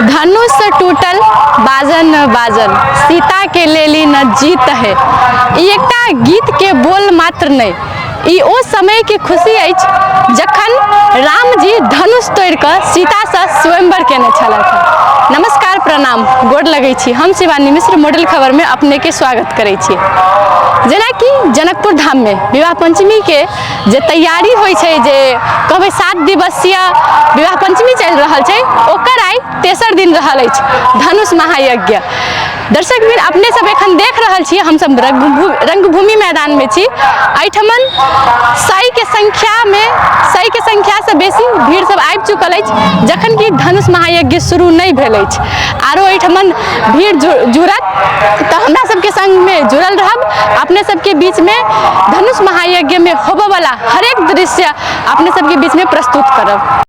धनुष टूटल बाजन न बाजल, सीता के लेली न जीत है। ई एकटा गीत के बोल मात्र नहीं, ई ओ समय के खुशी अछि जखन राम जी धनुष तोड़ कऽ सीता से स्वयंवर केने छलथि। नमस्कार, प्रणाम, गोड़ लगै छी। हम शिवानी मिश्र मॉडल खबर में अपने के स्वागत करै छी। जेना कि जनकपुर धाम में विवाह पंचमी के जे तैयारी होइ छै, जे कहबै 7 दिवसीय विवाह पंचमी चल रहा है, ओकर आई तेसर दिन रहल अछि धनुष महायज्ञ। दर्शक बीर, अपने सब एखन देख रहल छियै, हम सब रंगभूमि मैदान में छी। एहिठमन 100 के संख्या से बेसी भीड़ सब आबि चुकल अछि, जखन कि धनुष महायज्ञ शुरू नहीं भेल अछि। आरो एहिठमन भीड़ जुड़त तऽ हमरा सबके संग में जुड़ल रहब, अपने सबके बीच में धनुष महायज्ञ में होबे वाला हरेक दृश्य अपने सबके बीच में प्रस्तुत करब।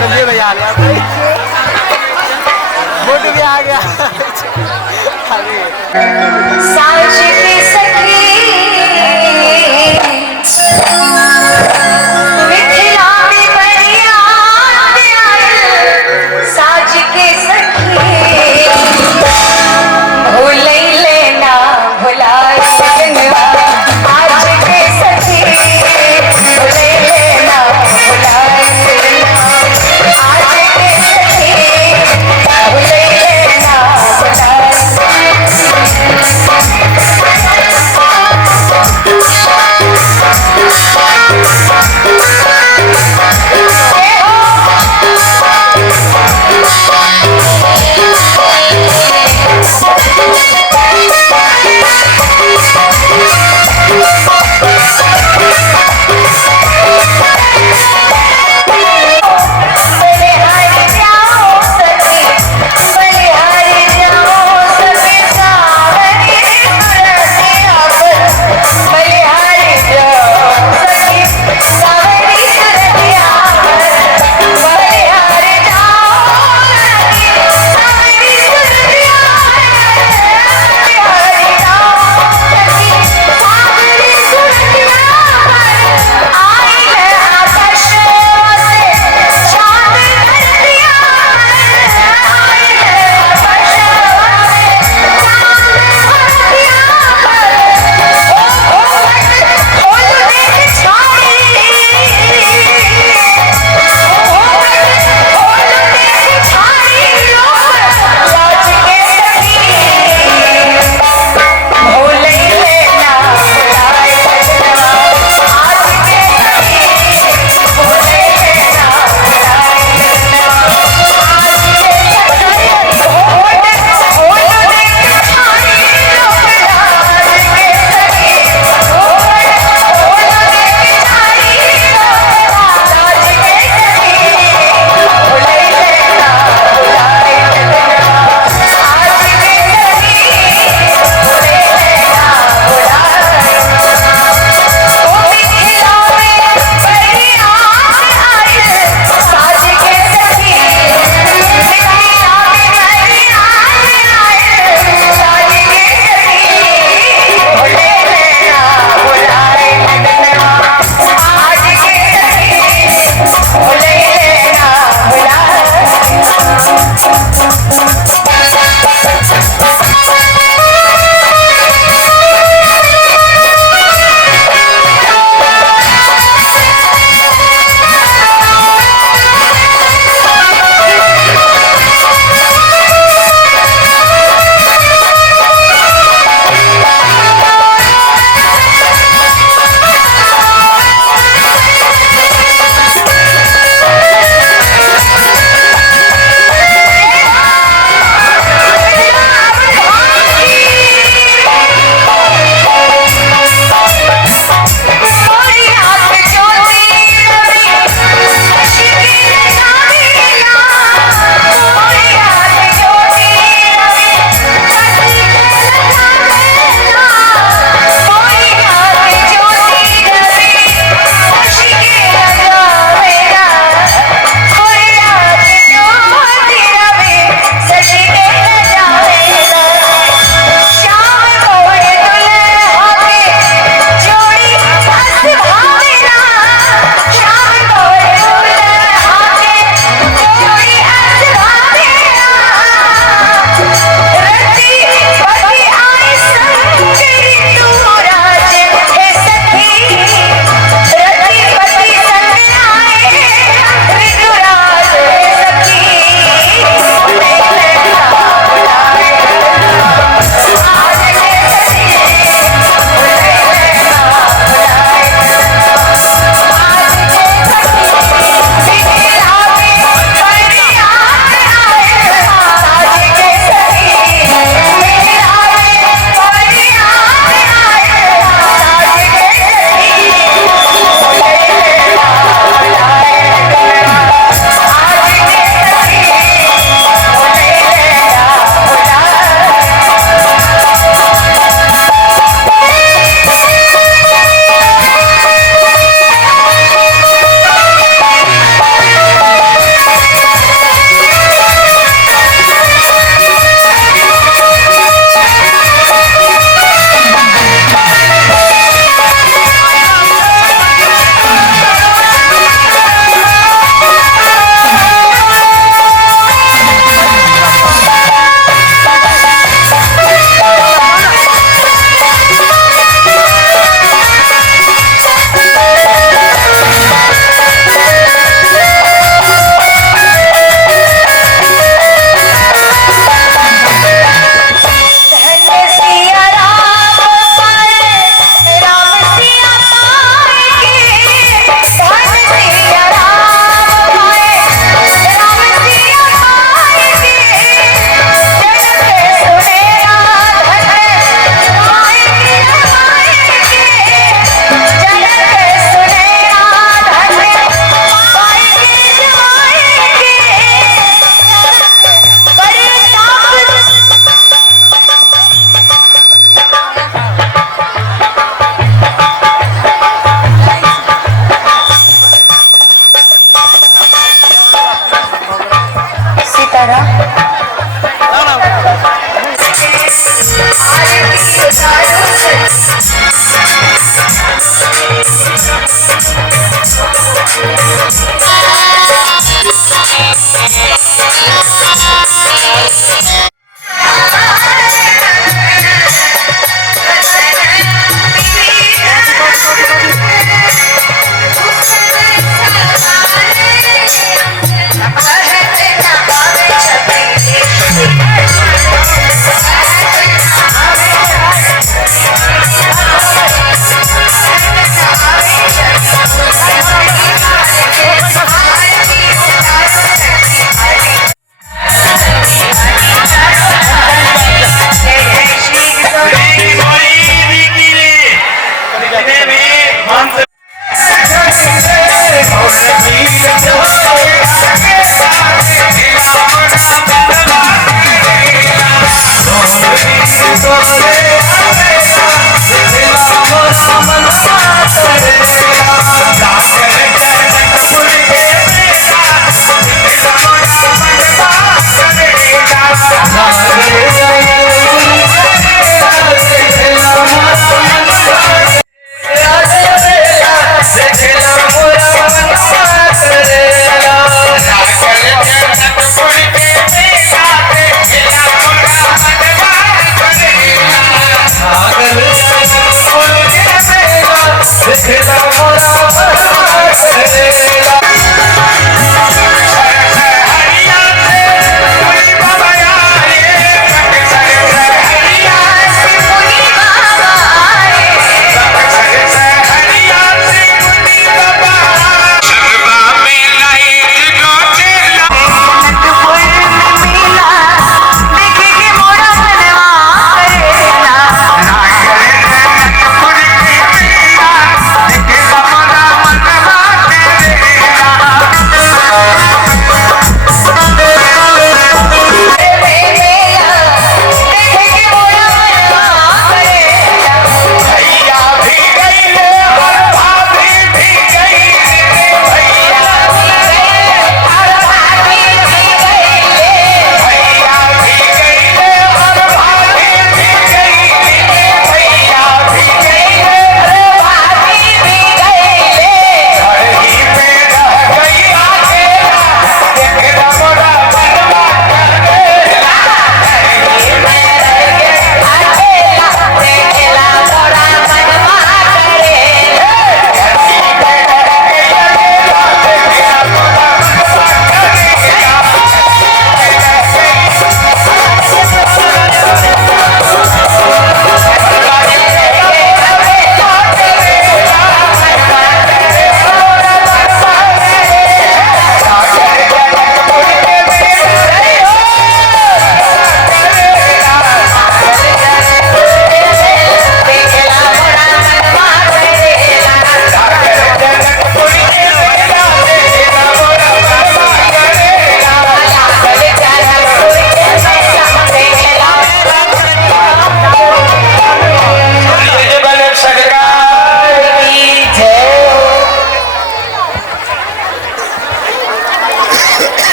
संजय भैया आ गया, फोटो भी आ गया। साँझ की सखी मिथिला में बरियात आयल, साँझ की सखी भूलैले ना भुलायल, आज के सखी भूलैले ना भुलायल, आज के सखी भूलैले ना भुलायल।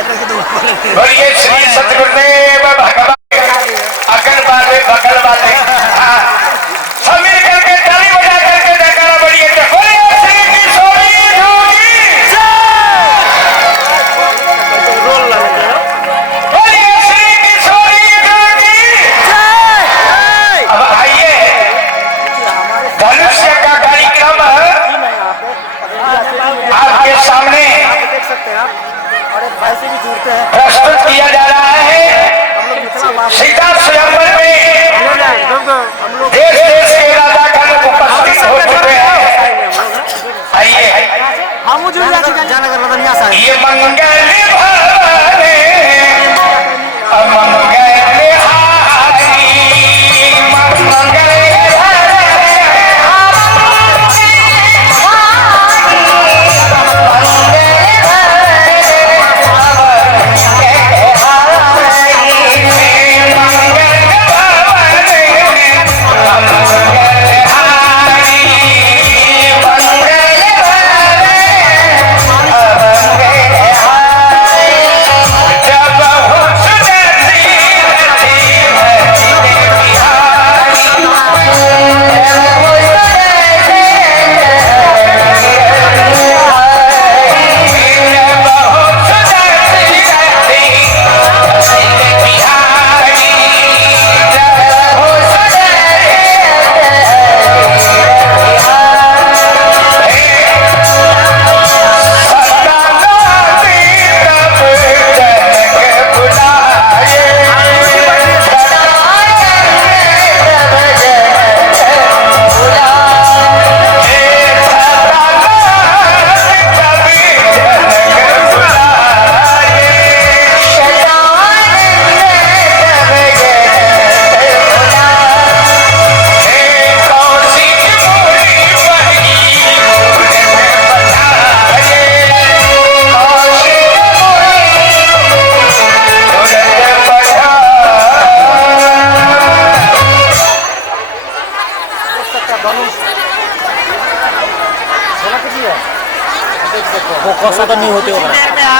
बोलिए श्री सतगुरुदेव भगवान अगल वाले बगल वाले सब मिल करके ताली बजा करके जयकारा बोलिए बोलिए श्री किशोरी जोगी बोलिए श्री किशोरी जोगी। अब आइए धनुष्य का कार्यक्रम आपके सामने प्रस्तुत किया जा रहा है। सीता स्वयंवर में देश देश के राजागण उपस्थित हो चुके हैं। आइए ये मंगल भवने अमंगल हारी मंगल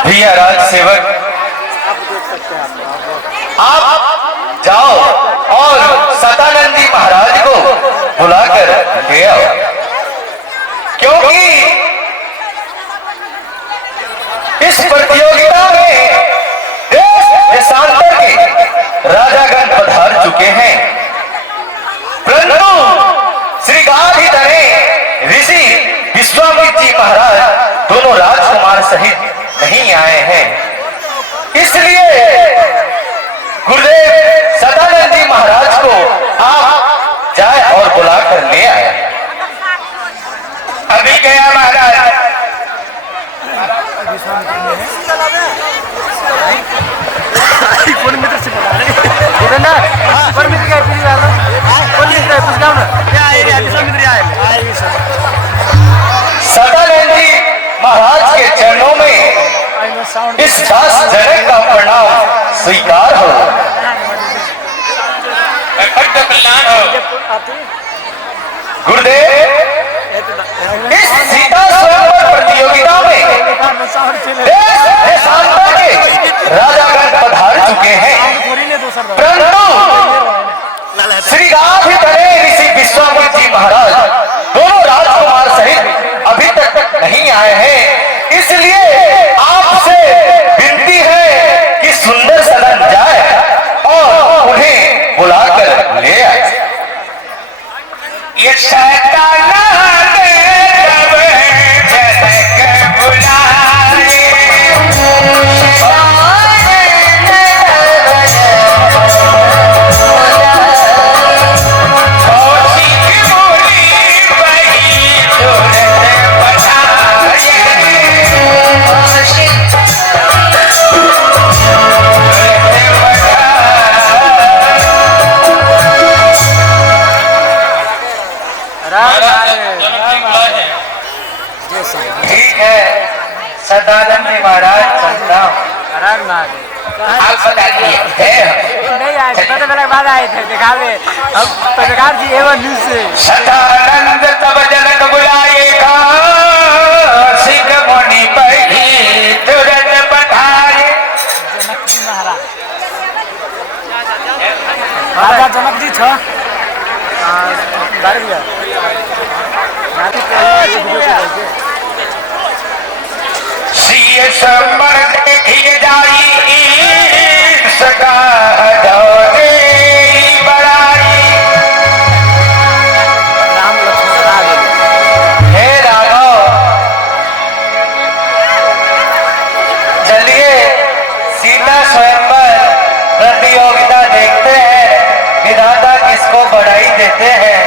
भैया राज सेवक, आप जाओ और सदानंद जी महाराज को बुलाकर ले आओ, क्योंकि इस प्रतियोगिता में देश देशांतर के राजागण पधार चुके हैं, परंतु श्री गांधीधरे ऋषि विश्वामित्र जी महाराज दोनों राजकुमार सहित नहीं आए हैं। इसलिए गुरुदेव सदानंद जी महाराज को आप जाए और बुलाकर ले आए। अभी गया महाराज। सदानंद जी महाराज के चरणों में इस दास जनक का प्रणाम स्वीकार हो। गुरुदेव, इस सीता स्वयंवर प्रतियोगिता में देश देशांतर के राजागण पधार चुके हैं, परंतु श्री गांधीधरे ऋषि विश्वामित्र जी महाराज दोनों राजकुमार सहित अभी तक नहीं आए हैं। इसलिए आपसे विनती है कि सुंदर सदन जाए और उन्हें बुलाकर ले आए। ये शैतान ठीक है सदानंद जी महाराज, चलता हूँ। आप बताइए नहीं आए थे, पता मेरे बाद आए थे दिखावे। अब पत्रकार जी एवं न्यूज से सदानंद तब जनक बुलाएगा, सिख मुनि बही तुरंत पधारे। जनक जी महाराज, राजा जनक जी छ समर देखिए जाई सका दौरे बड़ाई। राम लक्ष्मण हे राघव, चलिए सीता स्वयंवर प्रतियोगिता देखते हैं, विधाता किसको बढ़ाई देते हैं।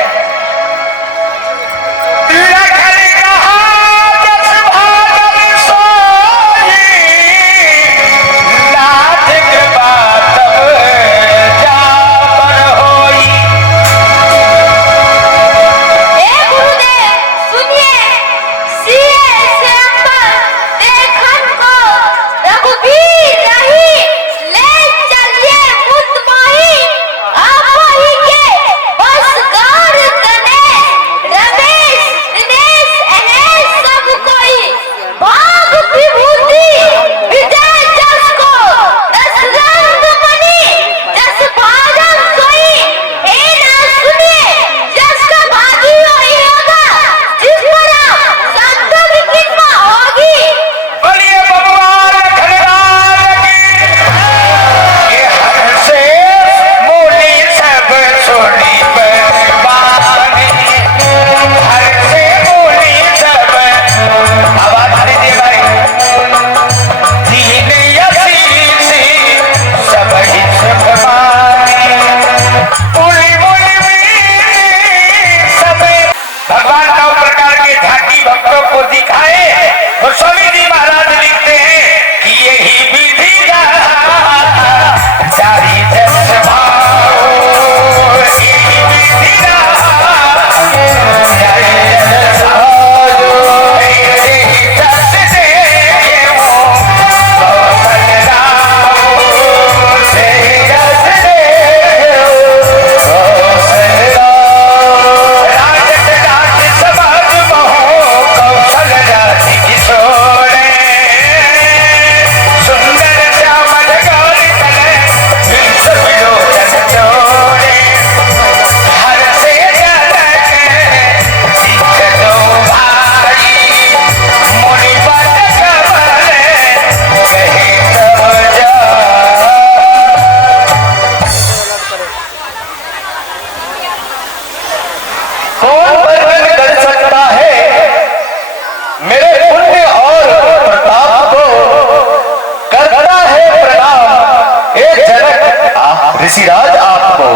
ऋषिराज आपको।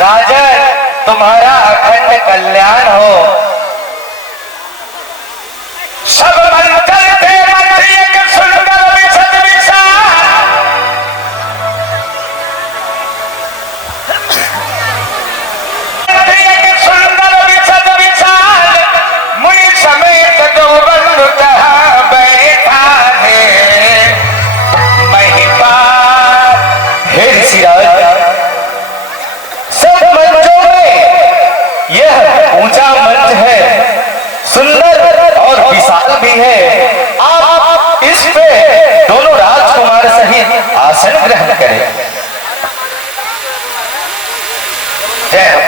राजन, तुम्हारा अखंड कल्याण हो। सब मंत्र थे मंत्र एक सुंदर विशद विशाल, एक सुंदर विशद विशाल, मुनि समेत दो बंधु तहाँ बैठा है महिपा। हे ऋषिराज, सब मंचों में यह ऊंचा मंच है, सुंदर और विशाल भी है। आप इस पे दोनों राजकुमार सहित आसन ग्रहण करें। जय हो।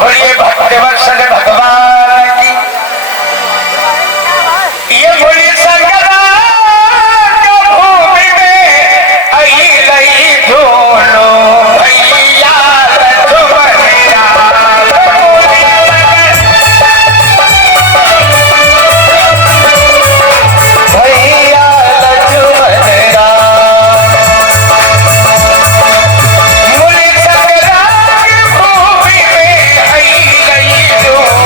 बोलिए भक्तवत्सल भगवान की। ये बोली संग्राम भूमि में आई लई दोनों भैया लक्ष्मणिया। भैया लक्ष्मणिया मुनि संग्राम भूमि में आई लई दोनों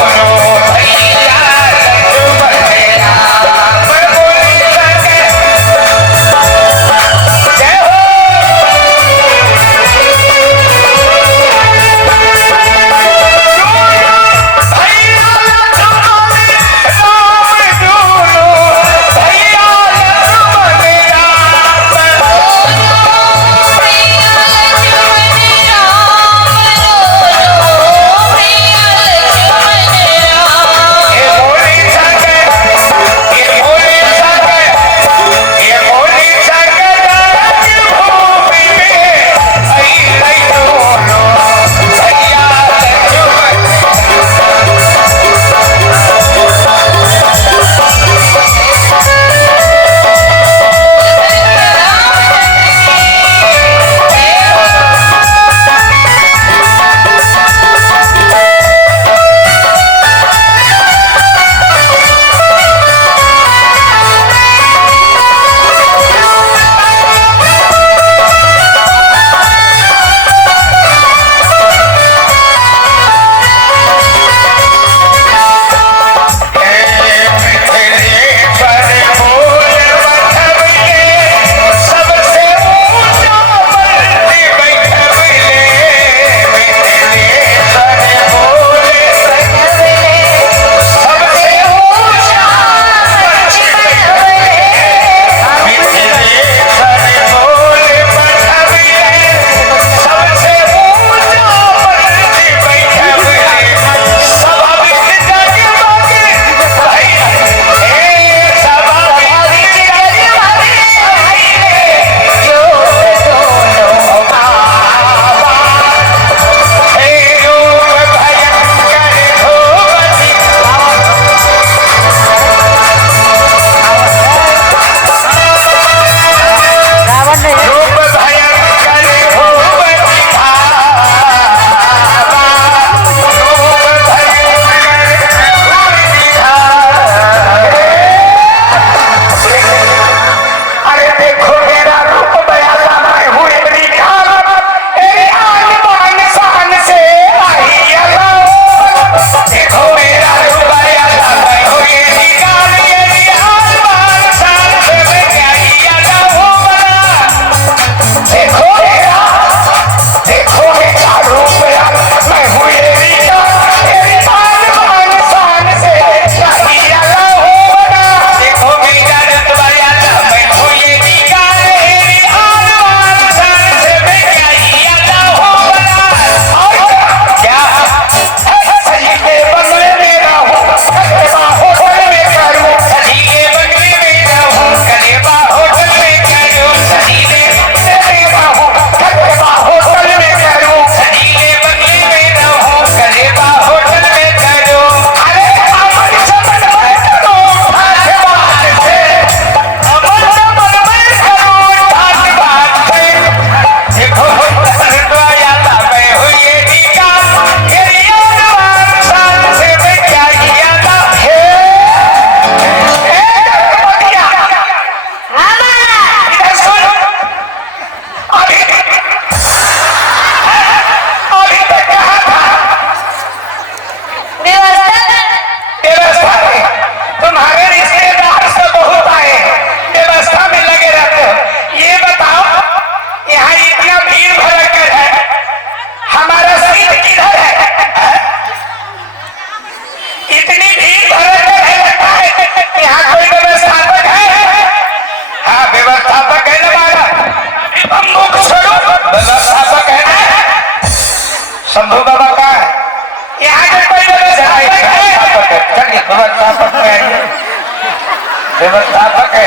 व्यवस्थापक है,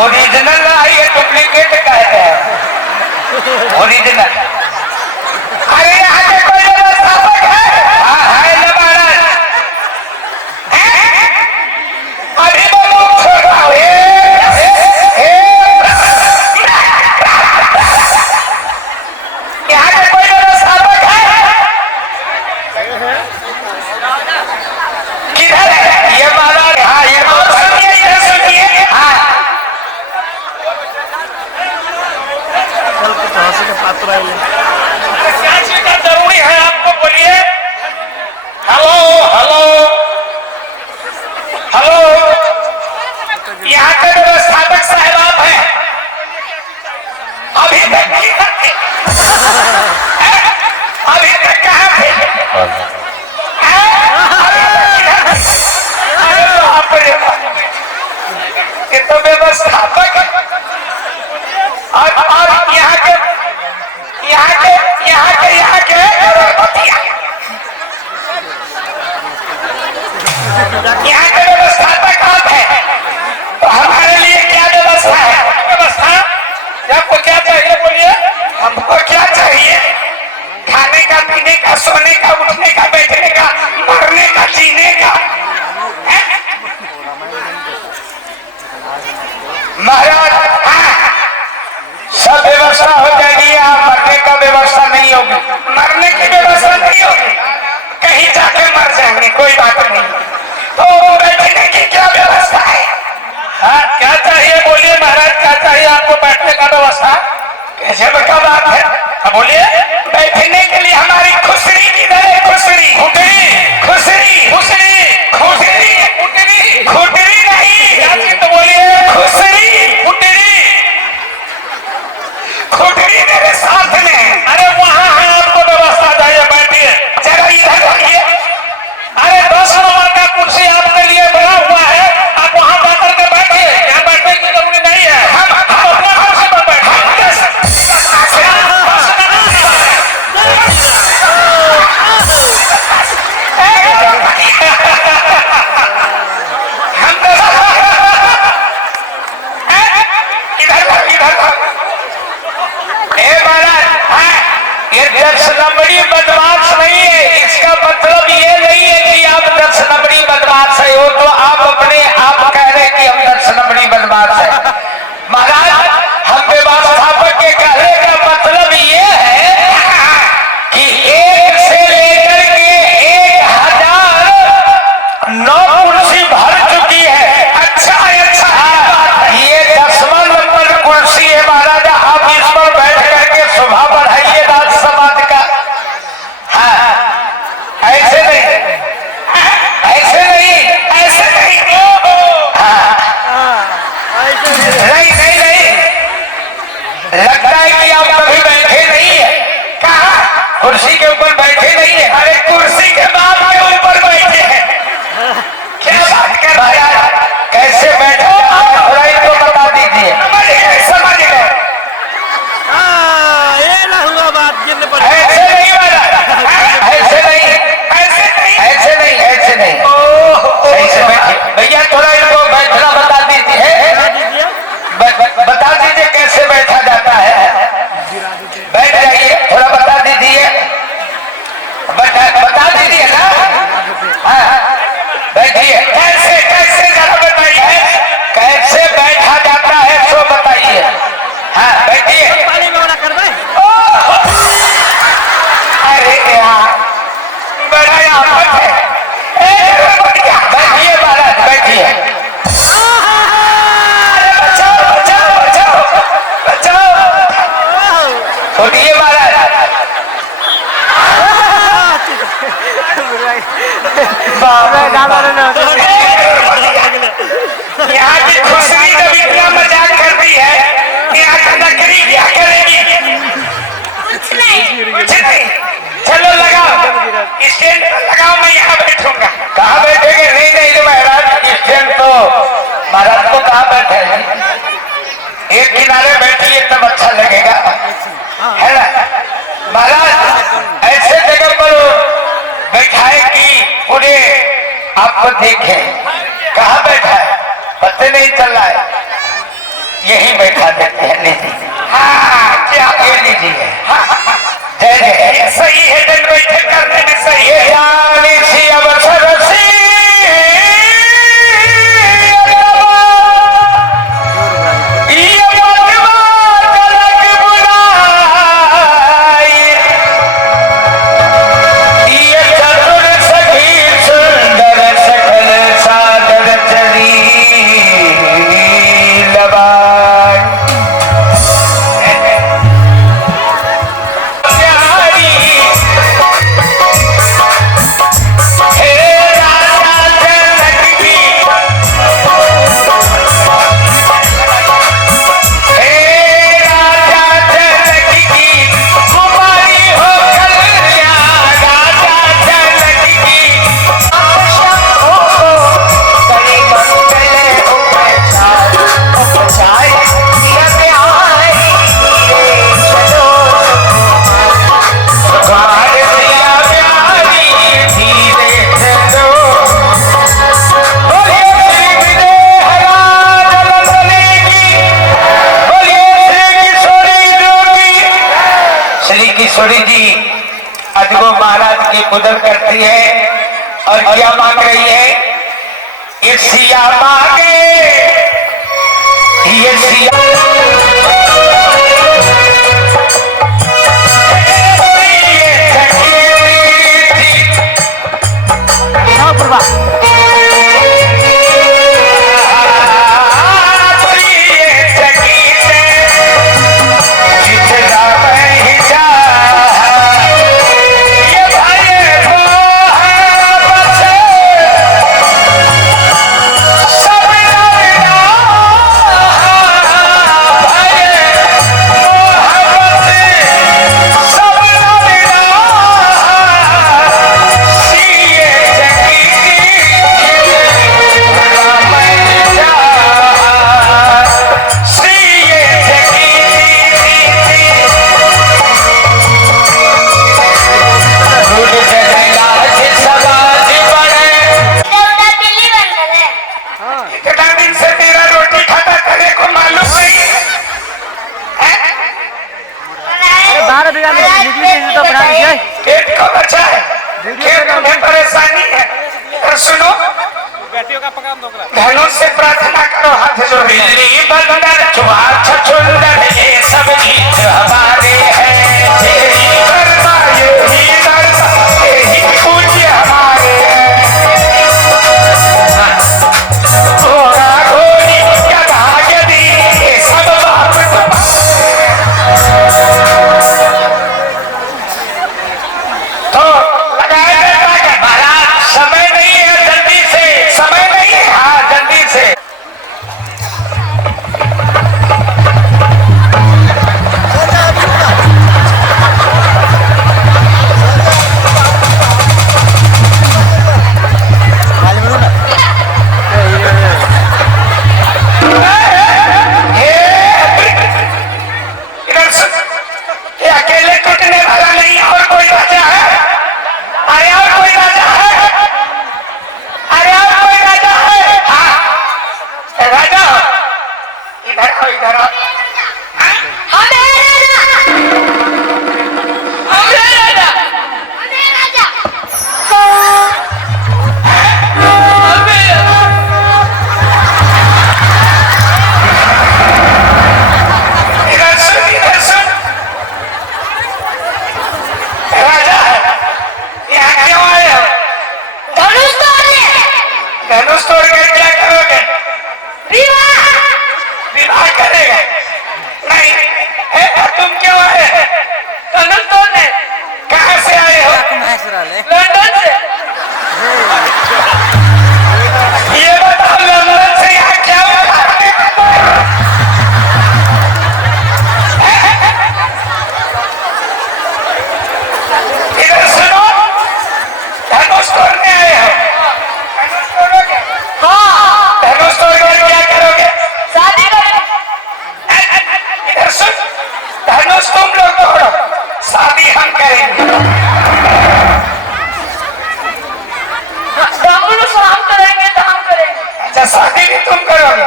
ओरिजिनल आई है, डुप्लीकेट कहते हैं ओरिजिनल। अरे यहाँ के कोई व्यवस्थापक है? हाँ है ना महाराज। अभी तो लोग छोड़ रहा हूँ। यहाँ के कोई व्यवस्थापक है? किधर है ये महाराज? हाँ ये और सुनिए, इधर सुनिए। हाँ क्या चीज का जरूरी है आपको, बोलिए। हेलो हेलो हेलो, यहाँ के व्यवस्थापक साहब आप हैं? अभी तक अभी तक कहाँ थे? ये तो व्यवस्थापक और यहाँ के यहाँ के व्यवस्थापक आप हैं, तो हमारे लिए क्या व्यवस्था है? व्यवस्था आपको क्या चाहिए, बोलिए। हमको क्या चाहिए? खाने का, पीने का, सोने का, उठने का, बैठने का, मरने का, जीने का। महाराज हाँ, सब व्यवस्था हो जाएगी, यहाँ मरने का व्यवस्था नहीं होगी। मरने की व्यवस्था नहीं होगी, कहीं जाके मर जाएंगे, कोई बात नहीं। तो बैठने की क्या व्यवस्था है? हाँ क्या चाहिए, बोलिए महाराज, क्या चाहिए आपको? बैठने का व्यवस्था कैसे बता बात है? बोलिए। बैठने के लिए हमारी खुसरी किधर है? खुसरी खुसरी खुसरी खुसरी खुटरी खुटरी नहीं, तो बोलिए। खुसरी खुटरी मेरे साथ में। अरे वहां है, आपको व्यवस्था चाहिए, बैठिए जरा इधर आइए। अरे 10 नंबर का कुर्सी आपके लिए बना हुआ है, आप वहां जाकर के बैठिए, यहाँ बैठने की जरूरी नहीं है। हम अपना कुर्सी पर बैठे। ये 10 नंबरी बदमाश नहीं है, इसका मतलब ये नहीं है कि आप 10 नंबरी बदमाश है हो तो आप अपने आप कह रहे कि हम 10 नंबरी बदमाश है। महाराज हम व्यवस्थापक के कहने का मतलब ये है कि 1 से लेकर के 1009 कुर्सी भर चुकी है। अच्छा ये 10वां नंबर कुर्सी है महाराजा, आप इस पर बैठ करके शोभा बढ़ाइए राज समाज का। हाँ ऐसे नहीं, ऐसे नहीं, ऐसे नहीं। हाँ नहीं नहीं नहीं, लगता है कि आप कभी बैठे नहीं है। कहाँ? कुर्सी के ऊपर बैठे नहीं है। अरे कुर्सी के बाप के ऊपर बैठे हैं। क्या बात कर रहे हैं? कैसे बैठे थोड़ा इनको बता दीजिए। समझ गए? ऐसे नहीं वाला, ऐसे नहीं, ऐसे नहीं, ऐसे नहीं, ऐसे नहीं। सही से बैठिए भैया, थोड़ा इनको बैठना बता दीजिए। बता दीजिए कैसे बैठा जाता है। बैठ जाइए, थोड़ा बता दीजिए, बता दीजिए ना। हाँ बैठिए। कैसे कैसे जरा बताइए, कैसे बैठा जाता है सो बताइए। हाँ बैठिए। अरे यार बड़ा आफत है। बैठिए महाराज, बैठिए। अरे बचाओ बचाओ बचाओ बचाओ, छोड़िए महाराज। यहाँ की खुशरी जब इतना मजाक करती है, यहाँ का नकली क्या करेगी? कुछ नहीं। चलो लगाओ, स्टैंड पर लगाओ, मैं यहाँ बैठूंगा। कहाँ बैठेंगे? नहीं नहीं महाराज, स्टैंड तो महाराज को कहाँ बैठे? एक किनारे बैठिए तब अच्छा लगेगा, है ना महाराज। ऐसे जगह पर बैठाए कि पूरे आपको देखे। कहाँ बैठा है? पता नहीं चल रहा है, यही बैठा देते हैं लीजिए। हाँ क्या ये लीजिए। जय जय सही है, दिन बैठे करने में सही है। जानी सी अवसर सी किशोरी जी अजगो महाराज की पूजन करती है और क्या मांग रही है? ये सिया मांगे, ये सिया पेट का बच्चा है, खेत में परेशानी है। और सुनो, बहनों से प्रार्थना करो हाथ जोड़। बिजली बंदर चुहार छछुंदर ये सब गीत हमारे हैं। तेरी कर्मा यही दर्शन यही पूज्य हमारे हैं। घोड़ा घोड़ी गधा गधी ये सब बाप तो लगाए महाराज। समय नहीं है, जल्दी से समय नहीं है। हाँ जल्दी से धनुष तोड़ के क्या करोगे? विवाह करेगा? नहीं है, तुम क्यों आए? धनुष तोड़ने? कहाँ से आए हो? लंदन से। ये बताओ लंदन से यहाँ क्या हुआ? इधर सुनो, धनुष तोड़ने आए हो? धनुष तोड़कर क्या करोगे? शादी करोगे। इधर सुन, धनुष तुम लोग तोड़ो, शादी हम करेंगे। धनुष हम करेंगे तो हम करेंगे। अच्छा शादी भी तुम करोगे?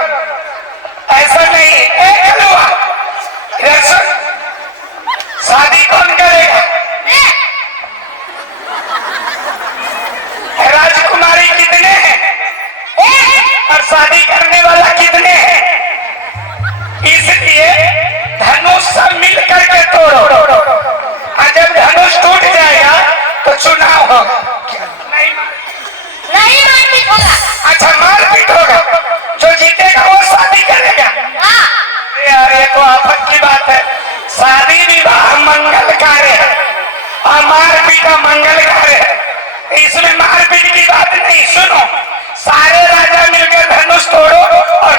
शादी करने वाला कितने हैं, इसलिए धनुष सब मिल करके तोड़ो, और जब धनुष टूट जाएगा तो चुनाव होगा। नहीं मारपीट होगा। अच्छा मारपीट होगा, जो जीतेगा वो शादी करेगा। यार ये तो आफत की बात है। शादी विवाह मंगल कार्य है और मारपीट मंगल कार्य है, इसमें मारपीट की बात नहीं। सुनो, सारे राजा मिलकर धनुष तोड़ो और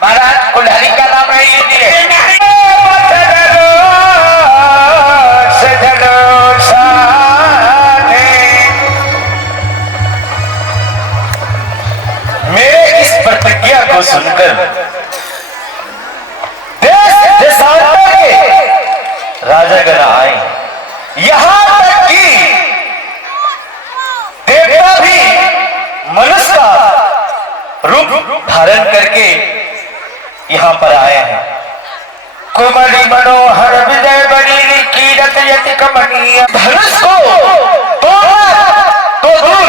महाराज कुल्हाड़ी का नाम नहीं लीजिए। मेरे इस प्रतिज्ञा को सुनकर देश देशांतर के राजागण आए, यहां तक कि देवता भी मनुष्य का रूप धारण करके यहाँ पर आए हैं। कुमरी मनोहर विजय बड़ी कीरत यति कमनीय, धनुष को तोड़ना तो दूर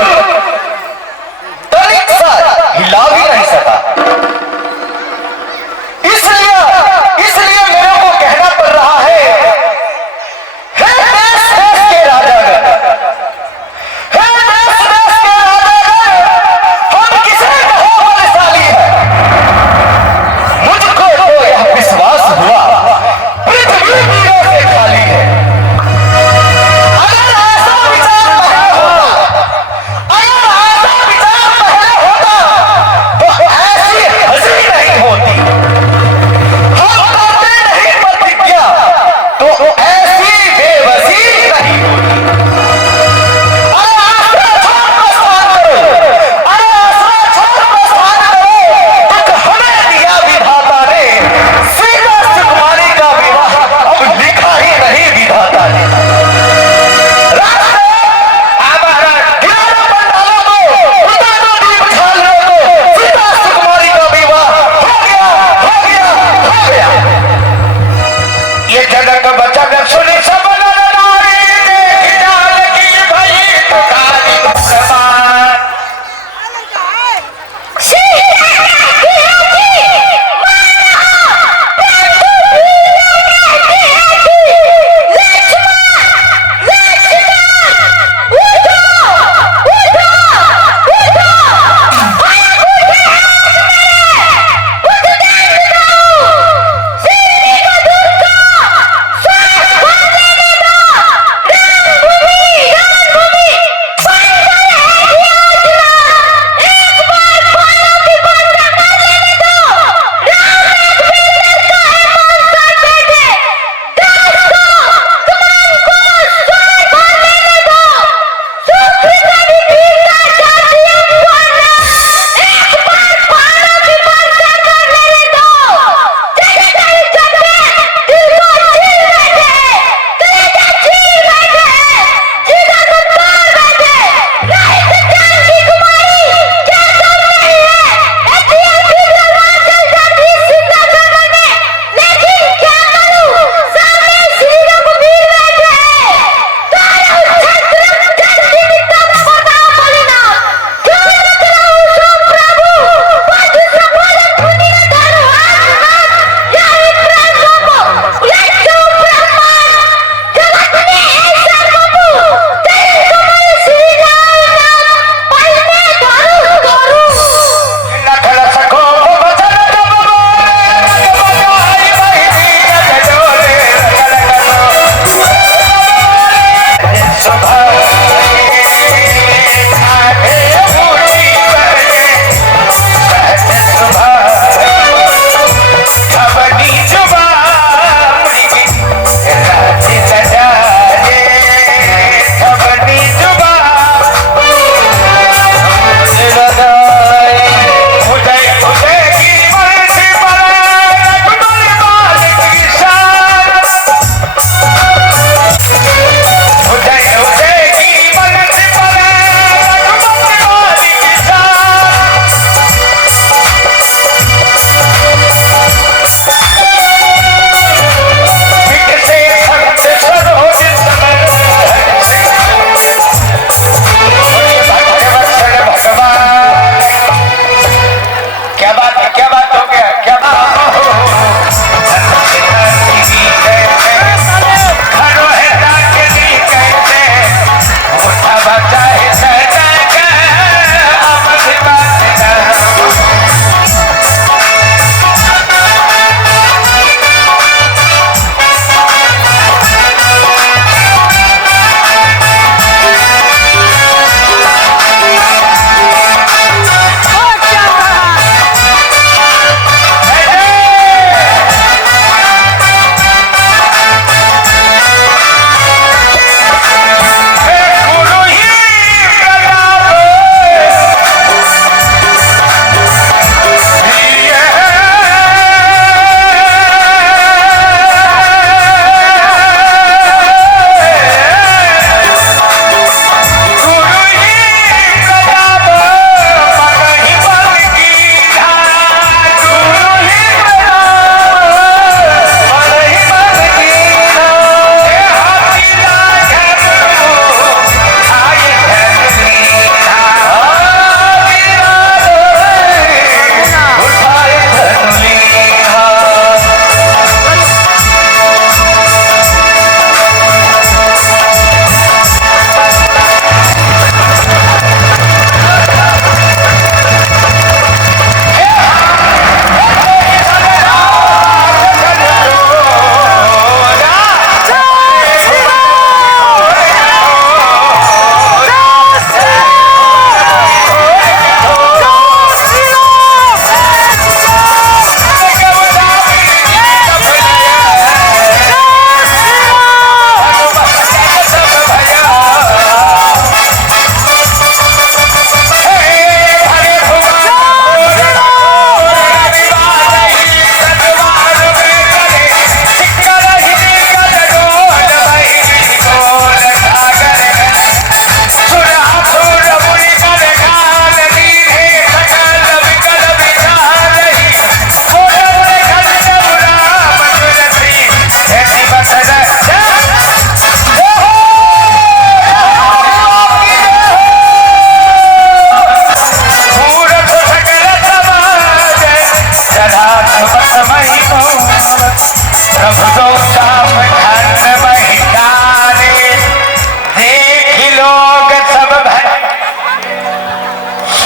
तनिक सा हिला भी नहीं सका। इसलिए मेरे को कहना पड़ रहा है, हे देश देश के राजागण, हे देश देश के राजागण, हम किसे कहो बलशाली है। मुझको तो यह विश्वास हुआ पृथ्वी वीरों से खाली है। अगर ऐसा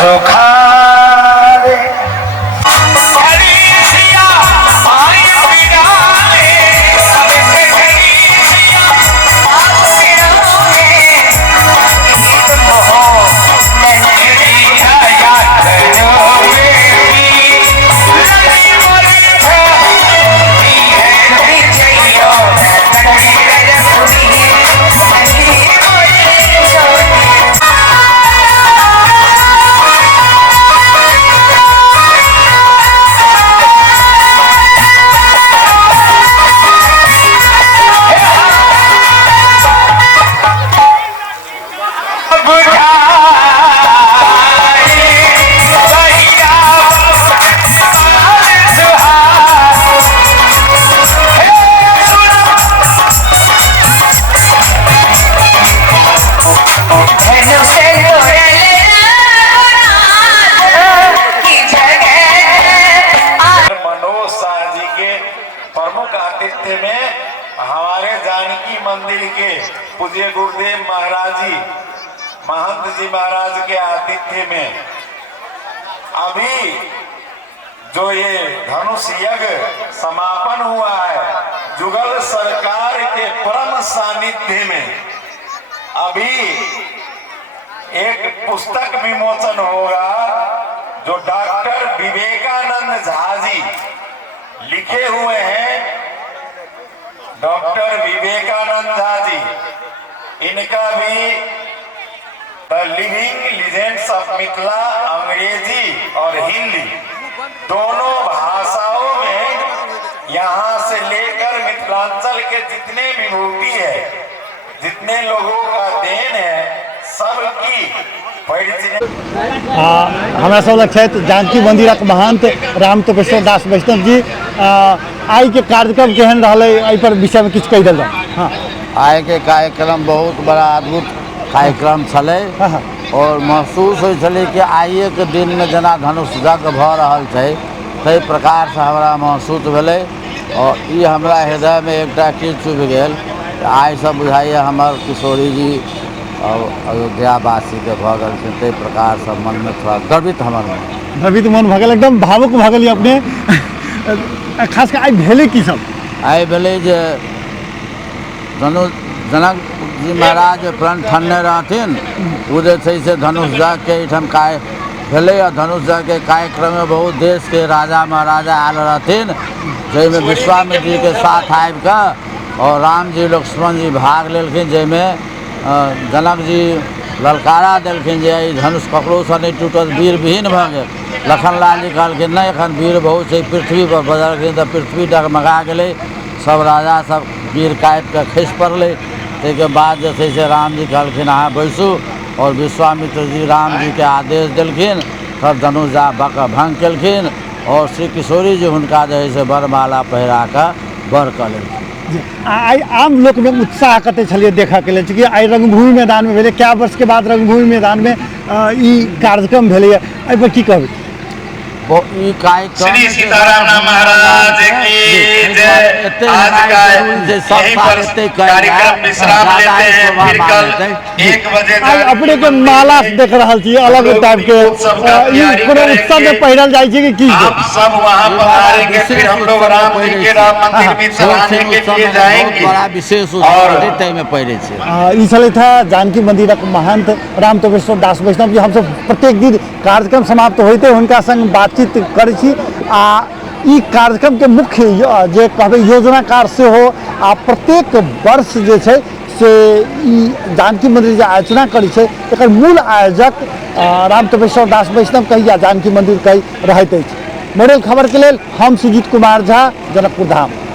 सुखावे हरी सिया आई बिगाड़े सबके हरी सिया आई बिगाड़े ईद मोह नजरी छाया करो मेरी लड़ी मरी दी है विजयो तकदीर रसूली नदी प्रमुख आतिथ्य में हमारे जानकी मंदिर के पूज्य गुरुदेव महाराज जी महंत जी महाराज के आतिथ्य में अभी जो ये धनुष यज्ञ समापन हुआ है जुगल सरकार के परम सानिध्य में अभी एक पुस्तक विमोचन होगा जो डॉक्टर विवेकानंद झा जी लिखे हुए हैं। डॉक्टर विवेकानंद झा जी, इनका भी the living legends of Mithila अंग्रेजी और हिंदी दोनों भाषाओं में यहाँ से लेकर मिथिलांचल के जितने विभूति है, जितने लोगों का देन है, सबकी हमरा सब लक्षित जानकी मंदिरक महंत राम तपेश्वर दास वैष्णव जी आई के कार्यक्रम केहन रहा पर विषय में किछु कहि देल। हाँ, आय के कार्यक्रम बहुत बड़ा अद्भुत कार्यक्रम छलै और महसूस होइ छलै कि आइए के दिन में जना धनुष यज्ञ भऽ रहल छै ताहि प्रकार से हमरा महसूस भेलै और ई हमरा हृदय में एकटा चीज चुभि गेल। आइ सब बुझाइए हमर किशोरी जी और अयोध्यावासी के भऽ गेल छै ताहि प्रकार से मन में थोड़ा गर्वित हमर द्रवित मन भऽ गेल, एकदम भावुक भऽ गेलियै अपने। खास कर आइ भेलै की सब? आइ भेलै जे जनक जी महाराज प्रण ठनने रहथिन ओ जे छै से धनुष यज्ञ के एहिठाम भेलै और धनुष यज्ञ के कार्यक्रम में बहुत देश के राजा महाराजा आयल रहथिन जाहिमे विश्वामित्र जी के साथ आबि कऽ और राम जी लक्ष्मण जी भाग लेलखिन जाहिमे जनक जी ललकारा देलखिन जे ई धनुष ककरोसँ नहि टूटत, वीर विहीन भऽ गेल। लखन लाल जी कहलखिन नहीं एखन वीर बहुत छै, पृथ्वी पर बदलखिन तऽ पृथ्वी डगमगा गेलै, सब राजा सब वीर काटि कऽ खसि पड़लै। ताहिके बाद जे छै से राम जी कहलखिन अहाँ बैसू और विश्वामित्र जी राम जी के आदेश देलखिन, सब धनुष यज्ञ भंग केलखिन और श्री किशोरी जी हुनका जे है से बरमाला पहिरा कऽ वर कऽ लेलखिन। आई आम लोक में उत्साह कते छलिए देखा के लेल कि आई रंगभूमि मैदान में भेलै, क्या वर्ष के बाद रंगभूमि मैदान में ई कार्यक्रम भेलै, एहि पर की कहबै? श्री सीताराम महाराज की जय। आज का यहीं पर कार्यक्रम विश्राम लेते हैं, फिर कल 1 बजे अपने के माला देख रहा छी अलग टाइप के कोनो उत्सव में पहिरल जाइ छै कि आप सब वहां पर आएंगे, फिर हम लोग राम जी के राम मंदिर में सराहने के लिए जाएंगे। बड़ा विशेष और में पहिरे छै ई छलै था जानकी मंदिरक महंत राम तपेश्वर दास वैष्णव जी। हमसब प्रत्येक दिन कार्यक्रम समाप्त होइते हुनका संग बातचीत करै छी आ ई कार्यक्रम के मुख्य जे कहबै योजनाकार से हो आ प्रत्येक वर्ष जे छै से ई जानकी मंदिर जे आयोजना करै छै एकर मूल आयोजक राम तपेश्वर दास वैष्णव कही या जानकी मंदिर कही रहैत अछि। मॉडल खबर के लेल हम सुजीत कुमार झा, जनकपुर धाम।